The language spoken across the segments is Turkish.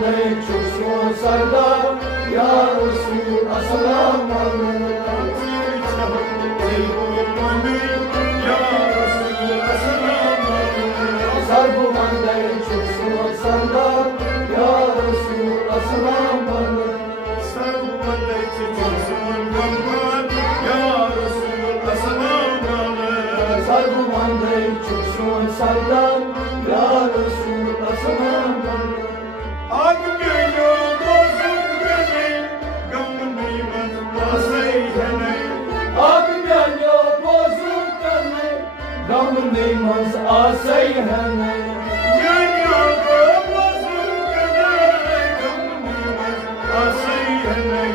mandayı çoksun sardar, ya Resul assalam Sarbu mandayı çoksun sardar, ya Resul assalam Sarbu mandayı çoksun gambar, ya Resul assalam Sarbu mandayı çoksun sardar, ya Resul assalam Ak gönlü bozuk beni, gamın iman basay heney. Ak gönlü bozuk beni, gamın neymaz asay heney. Gönlü bozuk beni, gamın iman basay heney.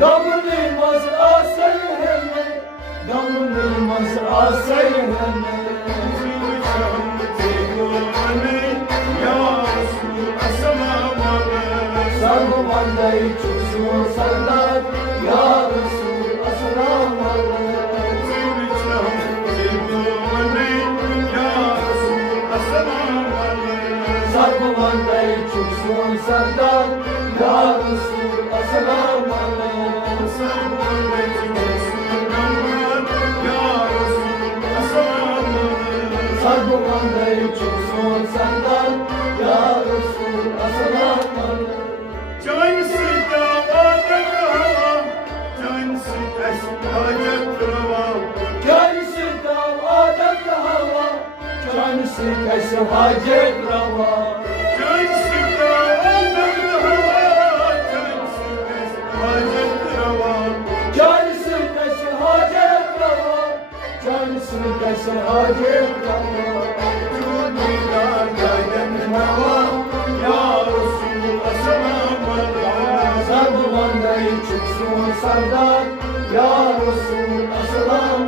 Gamın neymaz asay heney, gamın neymaz asay heney. Sarbu mandayı çoksun sardar, ya Resul assalam Sarbu mandayı çoksun sardar, ya Resul assalam Sarbu mandayı çoksun sardar, ya Resul assalam Cansı davada hava, cansı esnacak hava. Kendisi davadan hava, kendisi kesi hacet rava. Cansı davada hava, cansı esnacak hava. Kendisi kesi hacet rava, kendisi kesi hacet rava. Dünyada gayden hava, ya Resul assalam Sarbu mandayı çoksun sardar, ya Resul assalam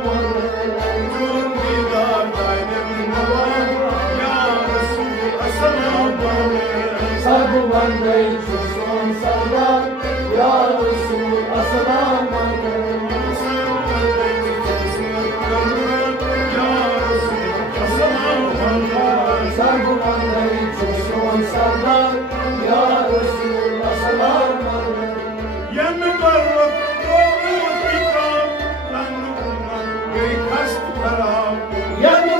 Dünyada gayden hava, ya Resul assalam Sarbu mandayı çoksun sardar, ya Resul assalam Sarbu mandayı çoksun